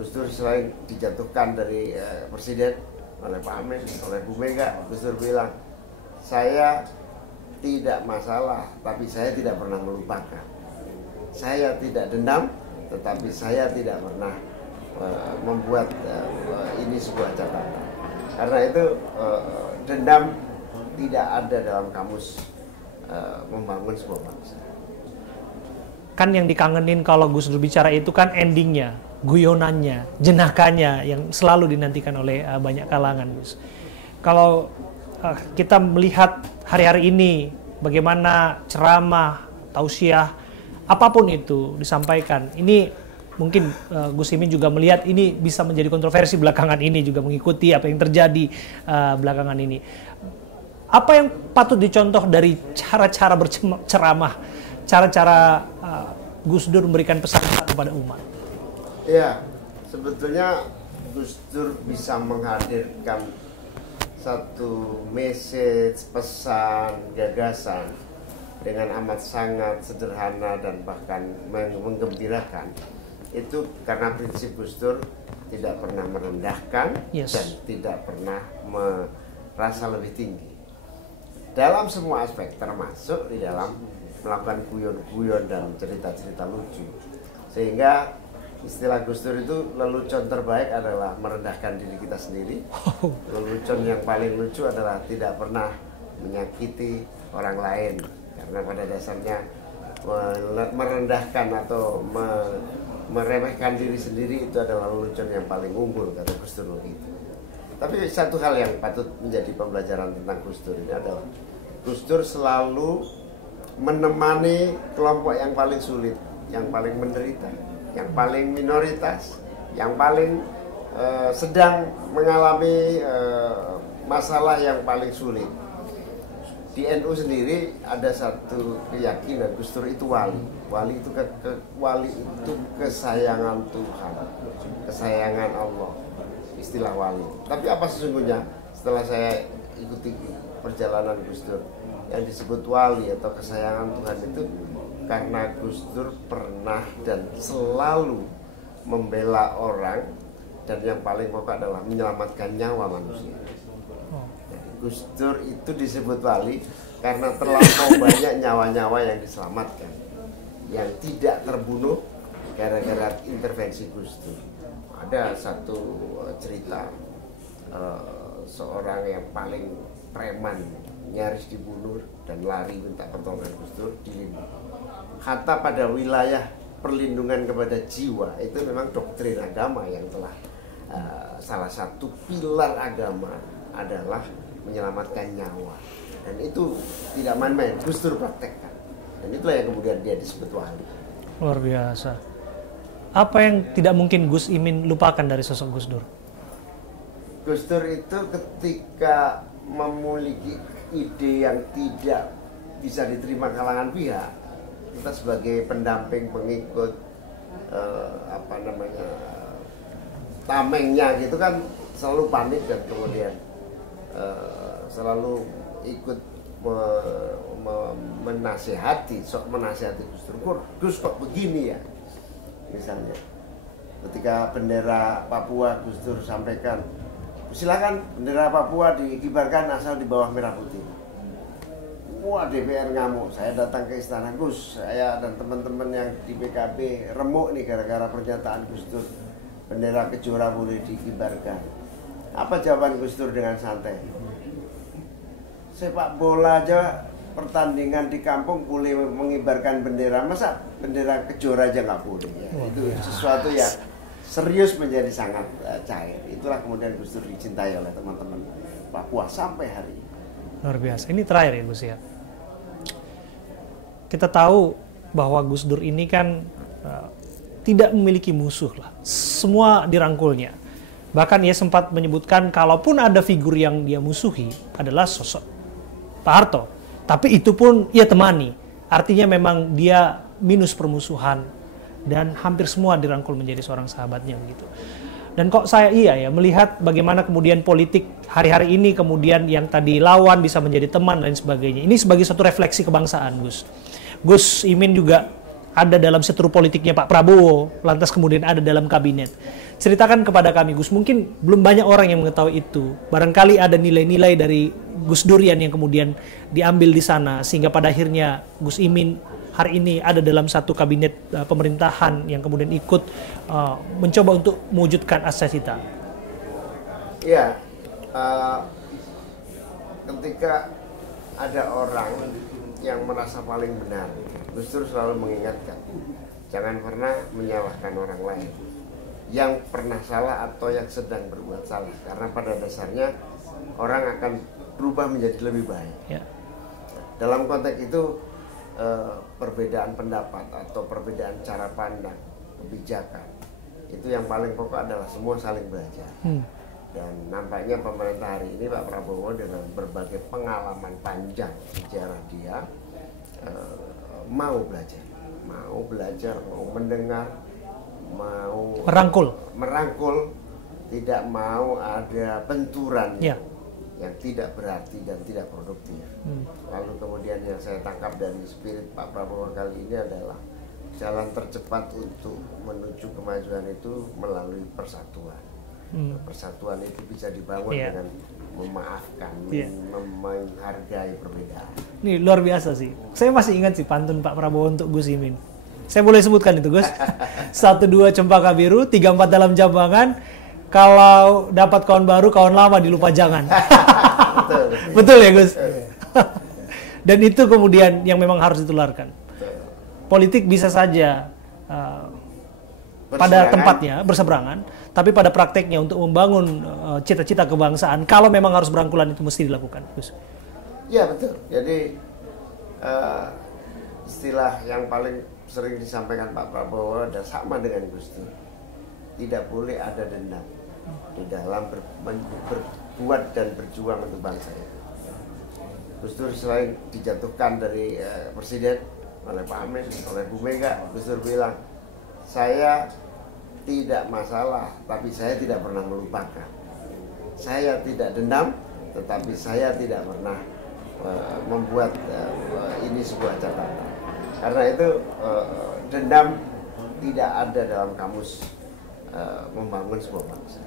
Gus Dur selain dijatuhkan dari presiden oleh Pak Amin, oleh Bu Mega, Gus Dur bilang, saya tidak masalah, tapi saya tidak pernah melupakan. Saya tidak dendam, tetapi saya tidak pernah membuat ini sebuah catatan. Karena itu dendam tidak ada dalam kamus membangun sebuah bangsa. Kan yang dikangenin kalau Gus Dur bicara itu kan endingnya, guyonannya, jenakanya yang selalu dinantikan oleh banyak kalangan, Gus. Kalau kita melihat hari-hari ini bagaimana ceramah, tausiah, apapun itu disampaikan, ini mungkin Gus Imin juga melihat ini bisa menjadi kontroversi belakangan ini, juga mengikuti apa yang terjadi belakangan ini. Apa yang patut dicontoh dari cara-cara berceramah, cara-cara Gus Dur memberikan pesan kepada umat? Ya, sebetulnya Gus Dur bisa menghadirkan satu message, pesan, gagasan dengan amat sangat sederhana dan bahkan menggembirakan. Itu karena prinsip Gus Dur tidak pernah merendahkan dan tidak pernah merasa lebih tinggi dalam semua aspek, termasuk di dalam melakukan guyon-guyon dan cerita-cerita lucu. Sehingga istilah Gus Dur itu lelucon terbaik adalah merendahkan diri kita sendiri. Lelucon yang paling lucu adalah tidak pernah menyakiti orang lain, karena pada dasarnya merendahkan atau meremehkan diri sendiri itu adalah lelucon yang paling unggul, kata Gus Dur itu. Tapi satu hal yang patut menjadi pembelajaran tentang Gus Dur ini adalah Gus Dur selalu menemani kelompok yang paling sulit, yang paling menderita, yang paling minoritas, yang paling sedang mengalami masalah yang paling sulit. Di NU sendiri ada satu keyakinan Gus Dur itu wali. Wali itu kesayangan Tuhan, kesayangan Allah, istilah wali. Tapi apa sesungguhnya setelah saya ikuti perjalanan Gus Dur, yang disebut wali atau kesayangan Tuhan itu karena Gus Dur pernah dan selalu membela orang, dan yang paling pokok adalah menyelamatkan nyawa manusia. Gus Dur itu disebut wali karena terlampau banyak nyawa-nyawa yang diselamatkan, yang tidak terbunuh gara-gara intervensi Gus Dur. Ada satu cerita seorang yang paling preman nyaris dibunuh dan lari minta pertolongan Gus Dur dilindungi. Kata pada wilayah perlindungan kepada jiwa itu memang doktrin agama yang telah salah satu pilar agama adalah menyelamatkan nyawa, dan itu tidak main-main. Gus Dur praktekkan, dan itulah yang kemudian dia disebut wali. Luar biasa. Apa yang tidak mungkin Gus Imin lupakan dari sosok Gus Dur? Gus Dur itu ketika memiliki ide yang tidak bisa diterima kalangan pihak, kita sebagai pendamping, pengikut tamengnya gitu kan selalu panik dan kemudian selalu ikut menasehati Gus Dur. Gus kok begini ya, misalnya ketika bendera Papua Gus Dur sampaikan, silakan bendera Papua dikibarkan asal di bawah merah putih. Wah, DPR ngamuk. Saya datang ke istana, Gus, saya dan teman-teman yang di PKB remuk nih gara-gara pernyataan Gus Dur, bendera Kejora boleh dikibarkan. Apa jawaban Gus Dur dengan santai? Sepak bola aja pertandingan di kampung boleh mengibarkan bendera, masa bendera Kejora aja nggak boleh ya? Itu sesuatu yang serius menjadi sangat cair. Itulah kemudian Gus Dur dicintai oleh teman-teman Papua sampai hari ini. Luar biasa. Ini terakhir ya Gus ya. Kita tahu bahwa Gus Dur ini kan tidak memiliki musuh lah. Semua dirangkulnya. Bahkan ia sempat menyebutkan kalaupun ada figur yang dia musuhi adalah sosok Pak Harto. Tapi itu pun ia temani. Artinya memang dia minus permusuhan. Dan hampir semua dirangkul menjadi seorang sahabatnya begitu. Dan kok saya melihat bagaimana kemudian politik hari-hari ini kemudian yang tadi lawan bisa menjadi teman dan sebagainya. Ini sebagai satu refleksi kebangsaan, Gus. Gus Imin juga ada dalam seturu politiknya Pak Prabowo, lantas kemudian ada dalam kabinet. ceritakan kepada kami Gus, mungkin belum banyak orang yang mengetahui itu. Barangkali ada nilai-nilai dari Gus Durian yang kemudian diambil di sana, sehingga pada akhirnya Gus Imin hari ini ada dalam satu kabinet pemerintahan yang kemudian ikut mencoba untuk mewujudkan Asasita. Ya, ketika ada orang yang merasa paling benar, Gus Dur selalu mengingatkan, jangan pernah menyalahkan orang lain yang pernah salah atau yang sedang berbuat salah, karena pada dasarnya orang akan berubah menjadi lebih baik. Ya. Dalam konteks itu perbedaan pendapat atau perbedaan cara pandang, kebijakan, itu yang paling pokok adalah semua saling belajar. Dan nampaknya pemerintah hari ini, Pak Prabowo, dengan berbagai pengalaman panjang sejarah dia, mau belajar, mau mendengar, mau merangkul, tidak mau ada benturan yang tidak berarti dan tidak produktif. Lalu kemudian yang saya tangkap dari spirit Pak Prabowo kali ini adalah jalan tercepat untuk menuju kemajuan itu melalui persatuan. Persatuan itu bisa dibangun dengan memaafkan, menghargai perbedaan. Ini luar biasa sih. Saya masih ingat sih pantun Pak Prabowo untuk Gus Imin. Saya boleh sebutkan itu, Gus. 1, 2 cempaka biru, 3, 4 dalam jambangan. Kalau dapat kawan baru, kawan lama dilupa jangan. Betul ya, Gus? Dan itu kemudian yang memang harus ditularkan. Politik bisa saja pada tempatnya berseberangan, tapi pada prakteknya untuk membangun cita-cita kebangsaan, kalau memang harus berangkulan itu mesti dilakukan, Gus. Ya, betul. Jadi istilah yang paling sering disampaikan Pak Prabowo dan sama dengan Gus Dur, tidak boleh ada dendam di dalam berbuat dan berjuang untuk bangsa ini. Gus Dur selain dijatuhkan dari presiden oleh Pak Amin, oleh Bu Mega, Gus Dur bilang, saya tidak masalah, tapi saya tidak pernah melupakan. Saya tidak dendam, tetapi saya tidak pernah membuat ini sebuah catatan. Karena itu dendam tidak ada dalam kamus membangun sebuah bangsa.